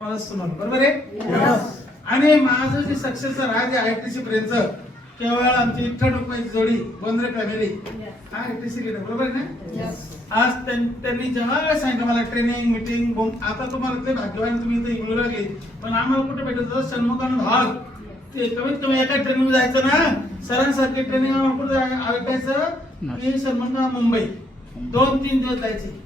बरोबर आहे. आणि माझं जे सक्सेसचं राज आहे आयटीसी पर्यंत केवळ आमची इठ्ठा रुपयाची जोडी गोंधळे फॅमिली आयटीसी लीडर बरोबर आहे ना. आज त्यांनी जेव्हा सांगितलं मला ट्रेनिंग मीटिंग आता तुम्हाला ते भाग्यवान तुम्ही इथे येऊ लागले, पण आम्हाला कुठे भेटत होतं सन्मुखानंद हॉल. ते कमीत कमी एका ट्रेनिंग जायचं ना सरांसारखी ट्रेनिंग ऐकायचं की सन्मुखानंद मुंबई 2-3 दिवस जायचे.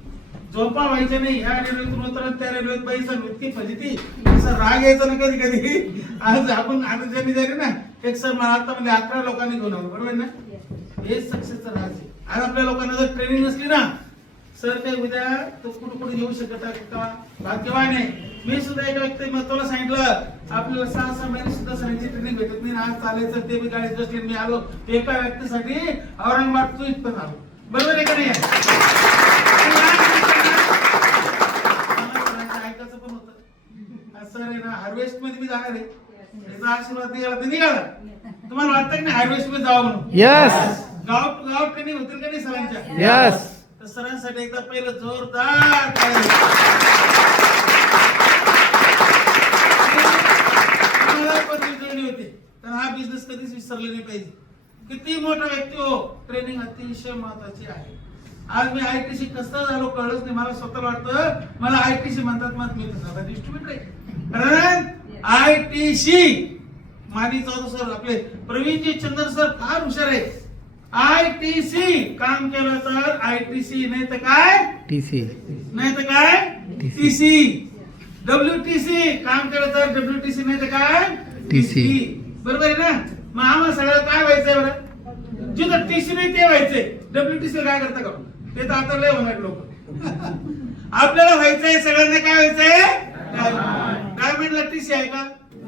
झोपा व्हायच्या नाही. ह्या रेल्वेतून उतरत त्या रेल्वेत पैसा इतकी फजिती असं राग यायचा ना कधी कधी. आज आपण आनंदाने झाले ना एक सर मला आता म्हणजे 11 लोकांनी घेऊन आलो बरोबर ना. हे सक्सेसचं राज आहे. आज आपल्या लोकांना जर ट्रेनिंग नसली ना सर काही उद्या तो कुठे येऊ शकत का भाग्यवान आहे. मी सुद्धा एका व्यक्तिमत्वाला सांगितलं आपल्याला 6-6 महिने सुद्धा सरांची ट्रेनिंग भेटत नाही. आज चालायचं ते मी गाडीत बसले मी आलो एका व्यक्तीसाठी औरंगाबाद तू इथपर्यंत आलो बरोबर आहे का नाही. सर आहे ना हार्वेस्ट मध्ये मी जाणार आहे. त्याचा आशीर्वाद निघाला तर निघाला. तुम्हाला वाटतं की नाही हार्वेस्ट मध्ये जावं म्हणून. यस. गाव गाव ट्रेनिंग होतील का नाही सरांच्या. यस. तर सरांसाठी एकदा पहिलं जोरदार होते. तर हा बिझनेस कधीच विसरले नाही पाहिजे. किती मोठा व्यक्ती हो ट्रेनिंग अतिशय महत्वाची आहे. आज मी आयटीसी कसं झालो कळलंच नाही. मला स्वतःला वाटतं मला आयटीसी म्हणतात मग मी तसं डिस्ट्रीब्युटर आहे. कारण आयटीसी मानी जाधव सर आपले प्रवीणजी चंद्र सर फार हुशार आहे. आयटीसी काम केलं तर आयटीसी नाही तर काय टीसी नाही तर काय टीसी. डब्ल्यूटीसी काम केलं तर डब्ल्यूटीसी नाही तर काय टीसी. बरोबर आहे ना. मग आम्हाला सगळ्याला काय व्हायचंय बरं. जिथं टीसी नाही ते व्हायचंय. डब्ल्यूटीसी काय करता का ते तर आता लय होणार लोक. आपल्याला व्हायचंय सगळ्यांना काय व्हायचंय डायमंडला टीसी आहे का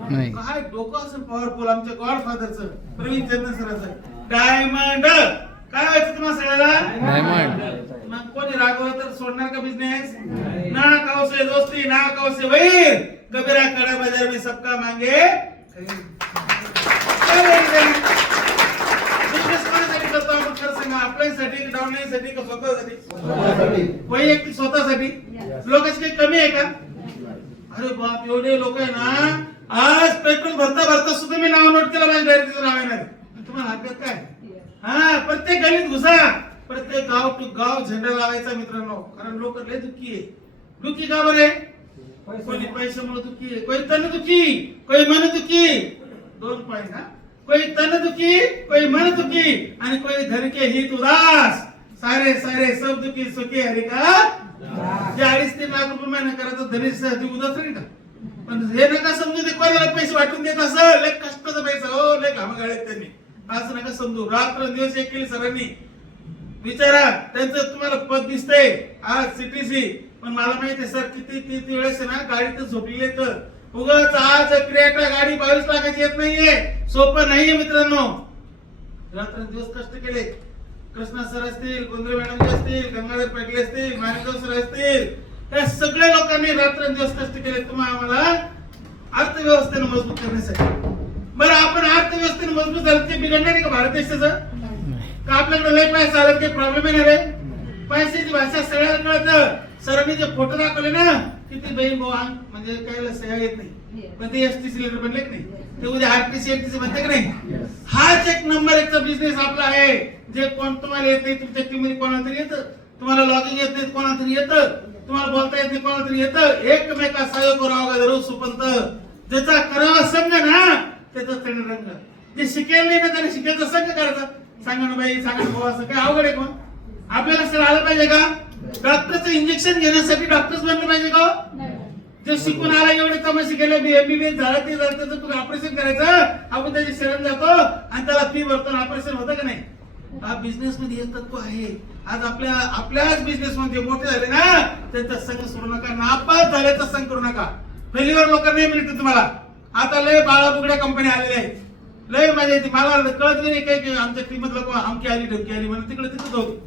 नाही. काय डोकं असेल पॉवरफुल आमच्या गॉडफादरचं प्रवीण चंद्र सरांचं. डायमंड काय व्हायचं तुम्हाला सगळ्याला डायमंड. मग कोणी रागवलं तर सोडणार का बिझनेस. ना कौसे दोस्ती ना कौसे वैर कबीरा कड़ा बाजार में सबका मांगे. आपल्यासाठी डाऊनसाठी का स्वतःसाठी वैयक्तिक स्वतःसाठी. लोकांची काही कमी आहे का. अरे बाप एवढे लोक आहे ना आज पेट्रोल भरता भरता सुद्धा मी नाव नोट केलं माझ्या डायरेक्टचं नाव येणार. तुम्हाला हरकत काय. हा प्रत्येक गलीत घुसा प्रत्येक गाव टू गाव झेंडा लावायचा मित्रांनो. कारण लोक लय दुःखी आहे. दुःखी का बरे कोणी पैशामुळे दुःखी आहे कोणी तन दुःखी कोणी मन दुःखी. 2 पॉइंट हा. कोई तन दुखी कोई मन दुखी आणि कोई धन के हित उदास. सारे सारे सब दुखी सुखी हरि का. जे 2.5-3 लाख रुपये महिना करा तर धनीच उदास नाही का. पण हे नका समजू ते कोणाला पैसे वाटून देत असं लय कष्टाचा पैसा हो लय घामगाळ्यात त्यांनी. असं नका समजू. रात्र दिवस एक केली सरांनी. विचारा त्यांचं तुम्हाला पद दिसतंय आज सीटीसी. पण मला माहिती आहे सर किती वेळेस ना गाडीतच झोपलेले तर उगाच आज क्रिएटा गाडी 22 लाखाची येत नाहीये. सोपं नाहीये मित्रांनो. रात्र दिवस कष्ट केले. कृष्णा सर असतील गोंधळे मॅडम असतील गंगाधर पाटील असतील माणिकराव सर असतील या सगळ्या लोकांनी रात्र दिवस कष्ट केले तुम्हाला आम्हाला अर्थव्यवस्थेने मजबूत करण्यासाठी. बरं आपण अर्थव्यवस्थेने मजबूत झालं ते बिघडणार नाही का भारत देशाचं. का आपल्याकडे लय पैसा आला काही प्रॉब्लेम येणार आहे. पैशाची भाषा सगळ्यांना कळतं. सरांनी जे फोटो दाखवले ना किती बहीण भाऊ म्हणजे काही सह्या येत नाही पण ते एसटीसी लेटर बनले की नाही ते उद्या आरटीसी एसटीसी बनते की नाही. हाच एक नंबर 1चा बिझनेस आपला आहे. जे कोण तुम्हाला येत नाही तुमच्या टीम मध्ये कोणाला तरी येतं. तुम्हाला लॉगिंग येत नाही कोणाला तरी येतं. तुम्हाला बोलता येत नाही कोणाला तरी येतं. एकमेका सहयोग करावा जरूर सुपंत. ज्याचा करावा संघ ना त्याचा त्याने रंग. जे शिकेल नाही ना त्याने शिकायचा संघ करायचा. सांगा ना बाई सांगा ना भाऊ असं काय अवघड आहे कोण. आपल्याला सर आलं पाहिजे का. डॉक्टरचं इंजेक्शन घेण्यासाठी डॉक्टर्स बनले पाहिजे का. जे शिकून आला एवढे तमाशे केले एमबीबीएस झाला ते झालं त्याचं तुम्ही ऑपरेशन करायचं आपण त्याची शरण जातो आणि त्याला फी भरतो ऑपरेशन होतं का नाही. हा बिझनेस मध्ये एक तत्व आहे. आज आपल्याच बिझनेस मध्ये मोठे झाले ना त्यांचा संघ सोडू नका. नापास झाल्याचा संघ करू नका. फेल्युअर लोक नाही मिळते तुम्हाला. आता लय बाळा बुगड्या कंपनी आलेल्या आहेत. लय मजा येते. मला कळत नाही काही आमच्या टीमात लोक आमकी आली ढमकी आली म्हणून तिकडे तिथंच होती.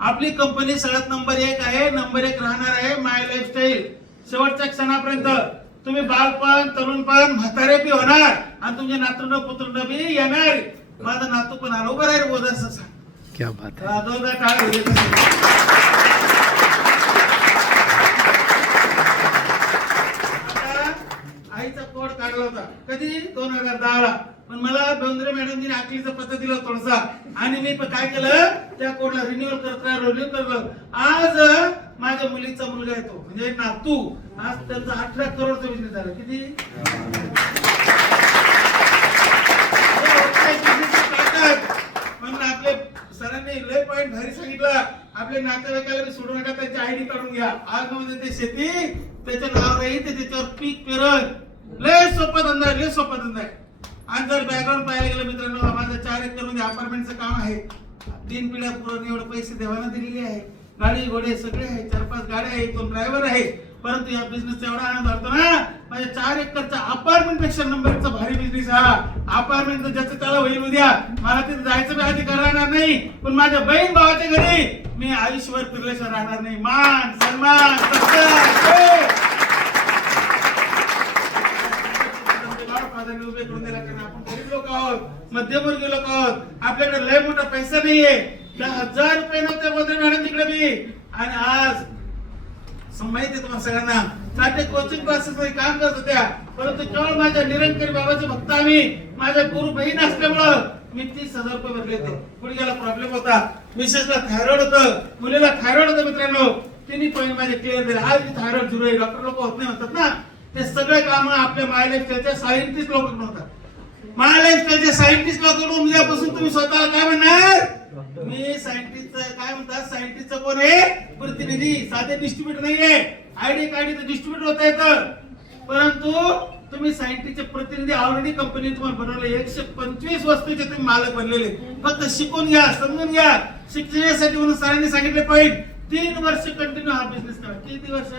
आपली कंपनी सगळ्यात नंबर 1 आहे. नंबर 1 राहणार आहे. माय लाईफस्टाईल शेवटच्या क्षणापर्यंत. तुम्ही बालपण तरुणपण म्हातारे बी होणार आणि तुमचे नातरुंड पुत्रुंड बी येणार. माझा नातू पण आला उभा राहील बोध असं. क्या बात है. आला होता. कधी 2010 ला. पण मला बेंद्रे मॅडमजीने आखलीचा पत्र दिला थोडासा आणि मी काय केलं त्या कोडला रिन्युअल करलं. आज माझ्या मुलीचा मुलगा आहे तो म्हणजे नातू, आज त्यांचा 18 करोडचा बिझनेस झाला. किती म्हणून आपले सरांनी लय पॉइंट भारी सांगितलं. आपले नातेवाईकाला सोडू नका, त्यांची आयडी काढून घ्या. आज म्हणजे ते शेती त्याच्या नावावर येईल, त्याच्यावर पीक पेरल. लय सोपा धंदा आहे, लय सोपा धंदा आहे. आज जर बॅकग्राऊंड पाहायला गेलं मित्रांनो, माझं 4 एकर मध्ये अपार्टमेंटचं काम आहे. 3 पिढ्या पूर्ण एवढे पैसे देवाना दिलेले आहे. गाडी घोडे सगळे आहे, 4-5 गाड्या आहे, 2 ड्रायव्हर आहे. परंतु या बिझनेसचा एवढा आनंद वाटतो ना, माझ्या 4 एकरचा अपार्टमेंट पेक्षा नंबरचा भारी बिझनेस हा. अपार्टमेंट ज्याचं त्याला होईल उद्या, मला तिथे जायचं बी अधिकार राहणार नाही. पण माझ्या बहीण भावाच्या घरी मी आयुष्यभर फिरल्याशिवाय राहणार नाही. मान सन्मान सत्कार उभे करून दिला. कारण आपण गरीब लोक आहोत, मध्यमवर्गीय लोक आहोत, आपल्याकडे लय मोठा पैसा नाहीये. 10,000 रुपये नव्हते बोलते मॅडम तिकडे मी. आणि आज माहिती आहे तुम्हाला सगळ्यांना, नाट्य कोचिंग क्लासेस मध्ये काम करत होत्या. परंतु केवळ माझ्या निरंकारी बाबाचे भक्त आम्ही, माझ्या गुरु बहीण असल्यामुळं मी 30,000 रुपये भरले होते. गुडघ्याला प्रॉब्लेम होता, मिसेसला थायरॉइड होतं, मुलीला थायरॉइड होतं मित्रांनो. तिन्ही पॉईंट माझे क्लिअर झाले. आज मी थायरॉइड झिरो आहे. डॉक्टर लोक होत नाही म्हणतात ना, ते सगळे काम आपल्या माय लाईफस्टाईलच्या सायंटिस्ट लोकांकडून होतात. माय लाईफस्टाईलच्या सायंटिस्ट लोकांकडून उद्यापासून तुम्ही स्वतःला काय म्हणणार? मी सायंटिस्टचं काय म्हणतात, सायंटिस्टचं कोण आहे? प्रतिनिधी, साधे डिस्ट्रीब्युटर नाहीये. आयडी कार्ड तर डिस्ट्रीब्युटर होता येतं, परंतु तुम्ही सायंटिस्टचे प्रतिनिधी. ऑलरेडी कंपनी तुम्हाला बनवले 125 वस्तूचे तुम्ही मालक बनलेले. फक्त शिकून घ्या, समजून घ्या. शिक्षणासाठी म्हणून सरांनी सांगितले पाहिजे 3 वर्ष कंटिन्यू हा बिझनेस करा. किती वर्ष?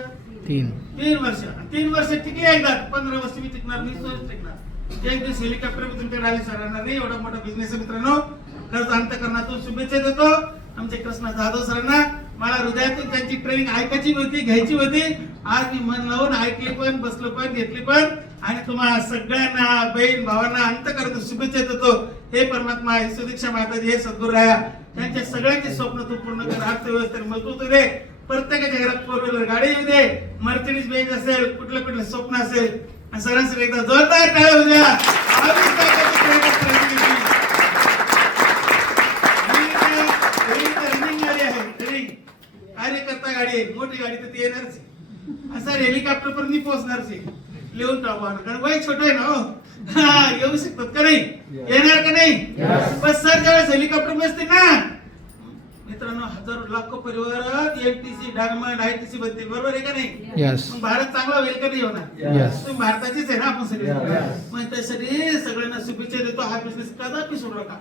3 वर्ष. 3 वर्ष टिकले एकदा, 15 वर्ष मी टिकणार, 20 वर्ष टिकणार. एक दिवस हेलिकॉप्टर तुमच्याकडे आले सरांना नाही. एवढा मोठा बिझनेस आहे मित्रांनो. खरंच अंतकरणातून शुभेच्छा देतो आमचे कृष्णा जाधव सरांना. मला हृदयातून त्यांची ट्रेनिंग ऐकायची होती, घ्यायची होती. आज मी मन लावून ऐकली पण, बसलो पण, घेतली पण. आणि तुम्हाला सगळ्यांना, बहीण भावांना अंतकरणातून शुभेच्छा देतो. हे परमात्मा, हे सुदीक्षा माताजी, हे सद्गुरू राया, त्यांच्या सगळ्यांचे स्वप्न तू पूर्ण कर. अर्थव्यवस्थेला मजबूत दे. प्रत्येकाच्या घरात 4 व्हीलर गाडी येऊ दे. मर्सिडीज बेंज असेल, कुठलं स्वप्न असेल. सरांसाठी एकदा जोरदार टाळ्या होऊ द्या. कार्यकर्ता गाडी आहे, मोठी गाडी तर ती येणारच आहे. सर हेलिकॉप्टर पण मी पोहोचणारच आहे. लिहून टाकू, कारण वय छोट आहे ना. हो येऊ शकतात का नाही? येणार का नाही? पण सर ज्यावेळेस हेलिकॉप्टर बसते ना मित्रांनो, हजारो लाखो परिवारात एमटीसी, डायमंड, आयटीसी बनते. बरोबर आहे का नाही? मग भारत चांगला होईल का नाही होणार? तुम्ही भारताचीच आहे ना आपण सगळे. मग त्यासाठी सगळ्यांना शुभेच्छा देतो. हा बिझनेस कदापि सोडू नका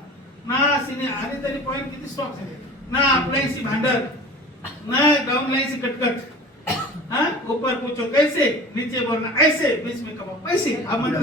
ना. सिने आणि तरी पॉईंट किती स्टॉक झाले ना. अप्लायन्सी भांडर ना, डाउन लाइन से कटकट, हाँ ऊपर पूछो कैसे, नीचे बोलना ऐसे, बीच में कमाओ पैसे. हा मंत्र